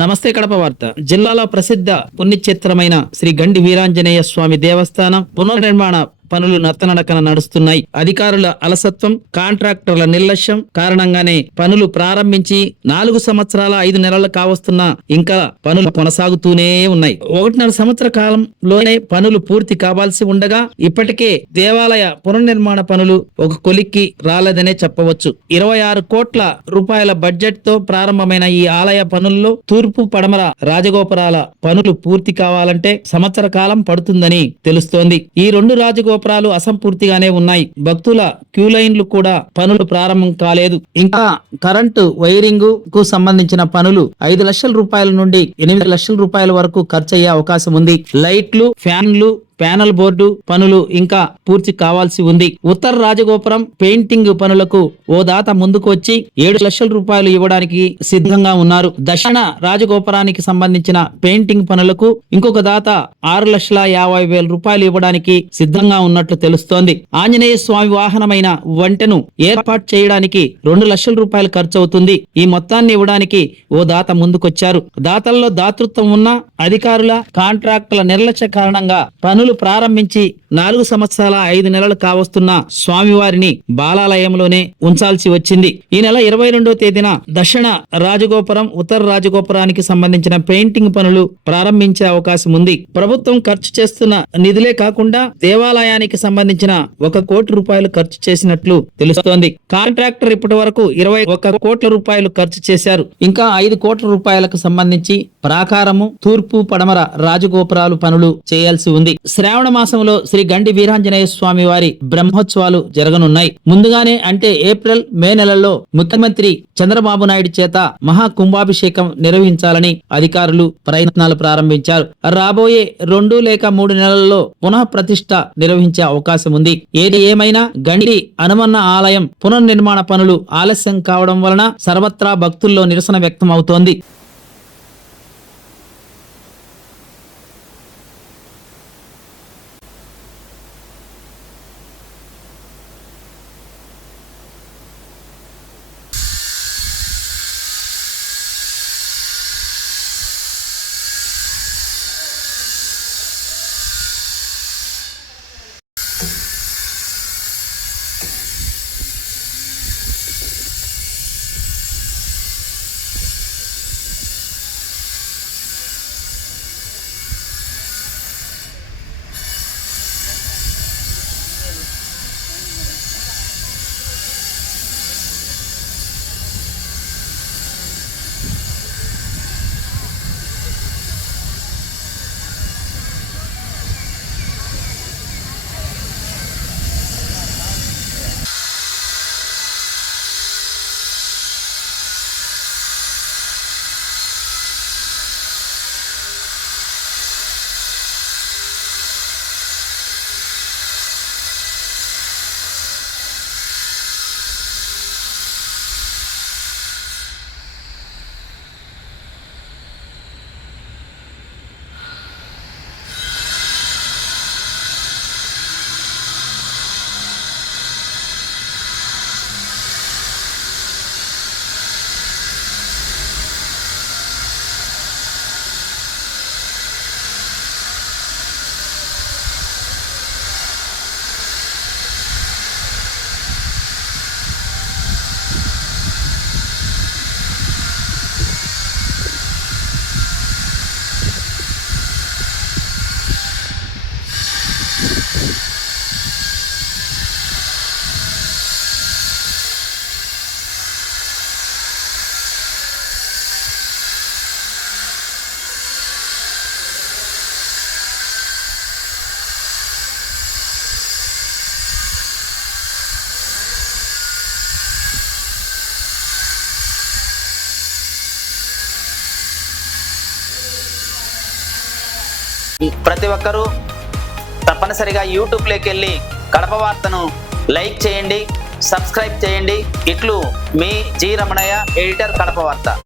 నమస్తే కడప వార్త. జిల్లాలో ప్రసిద్ధ పుణ్యక్షేత్రమైన శ్రీ గండి వీరాంజనేయ స్వామి దేవస్థానం పునర్నిర్మాణ పనులు నత్తనడకన నడుస్తున్నాయి. అధికారుల అలసత్వం, కాంట్రాక్టర్ల నిర్లక్ష్యం కారణంగానే పనులు ప్రారంభించి 4 సంవత్సరాల 5 నెలలు కావస్తున్నా ఇంకా పనులు కొనసాగుతూనే ఉన్నాయి. 1.5 సంవత్సర కాలంలోనే పనులు పూర్తి కావాల్సి ఉండగా ఇప్పటికే దేవాలయ పునర్నిర్మాణ పనులు ఒక కొలిక్కి రాలేదనే చెప్పవచ్చు. 26 కోట్ల రూపాయల బడ్జెట్ తో ప్రారంభమైన ఈ ఆలయ పనుల్లో తూర్పు పడమర రాజగోపురాల పనులు పూర్తి కావాలంటే సంవత్సర కాలం పడుతుందని తెలుస్తోంది. ఈ 2 రాజగోపురాలు అసంపూర్తిగానే ఉన్నాయి. భక్తుల క్యూ లైన్లు కూడా పనులు ప్రారంభం కాలేదు. ఇంకా కరెంటు వైరింగ్ కు సంబంధించిన పనులు 5 లక్షల రూపాయల నుండి 8 లక్షల రూపాయల వరకు ఖర్చు అయ్యే అవకాశం ఉంది. లైట్లు, ఫ్యాన్లు, ప్యానల్ బోర్డు పనులు ఇంకా పూర్తి కావాల్సి ఉంది. ఉత్తర రాజగోపురం పెయింటింగ్ పనులకు ఓ దాత ముందుకు వచ్చి 7 లక్షల రూపాయలు ఇవ్వడానికి సిద్ధంగా ఉన్నారు. దక్షిణ రాజగోపురానికి సంబంధించిన పెయింటింగ్ పనులకు ఇంకొక దాత 6,50,000 రూపాయలు ఇవ్వడానికి సిద్ధంగా ఉన్నట్లు తెలుస్తోంది. ఆంజనేయ స్వామి వాహనమైన వంటెను ఏర్పాటు చేయడానికి 2 లక్షల రూపాయలు ఖర్చు అవుతుంది. ఈ మొత్తాన్ని ఇవ్వడానికి ఓ దాత ముందుకొచ్చారు. దాతల్లో దాతృత్వం ఉన్న అధికారుల, కాంట్రాక్టుల నిర్లక్ష్య కారణంగా పనులు ప్రారంభించి 4 సంవత్సరాల 5 నెలలు కావస్తున్న స్వామివారిని బాలాలయంలోనే ఉంచాల్సి వచ్చింది. ఈ నెల 22వ తేదీన దక్షిణ రాజగోపురం, ఉత్తర రాజగోపురానికి సంబంధించిన పెయింటింగ్ పనులు ప్రారంభించే అవకాశం ఉంది. ప్రభుత్వం ఖర్చు చేస్తున్న నిధులే కాకుండా దేవాలయానికి సంబంధించిన 1 కోటి రూపాయలు ఖర్చు చేసినట్లు తెలుస్తోంది. కాంట్రాక్టర్ ఇప్పటి వరకు 21 కోట్ల రూపాయలు ఖర్చు చేశారు. ఇంకా 5 కోట్ల రూపాయలకు సంబంధించి ప్రాకారము, తూర్పు పడమర రాజగోపురాలు పనులు చేయాల్సి ఉంది. శ్రావణ మాసంలో శ్రీ గండి వీరాంజనేయ స్వామి వారి బ్రహ్మోత్సవాలు జరగనున్నాయి. ముందుగానే అంటే ఏప్రిల్, మే నెలల్లో ముఖ్యమంత్రి చంద్రబాబు నాయుడు చేత మహా కుంభాభిషేకం నిర్వహించాలని అధికారులు ప్రయత్నాలు ప్రారంభించారు. రాబోయే 2 లేక 3 నెలల్లో పునః ప్రతిష్ఠ నిర్వహించే అవకాశం ఉంది. ఏది ఏమైనా గండి హనుమన్న ఆలయం పునర్నిర్మాణ పనులు ఆలస్యం కావడం వలన సర్వత్రా భక్తుల్లో నిరసన వ్యక్తం అవుతోంది. ప్రతి ఒక్కరూ తప్పనిసరిగా యూట్యూబ్లోకి వెళ్ళి కడప వార్తను లైక్ చేయండి, సబ్స్క్రైబ్ చేయండి. ఇట్లు మీ జి రమణయ్య, ఎడిటర్, కడప వార్త.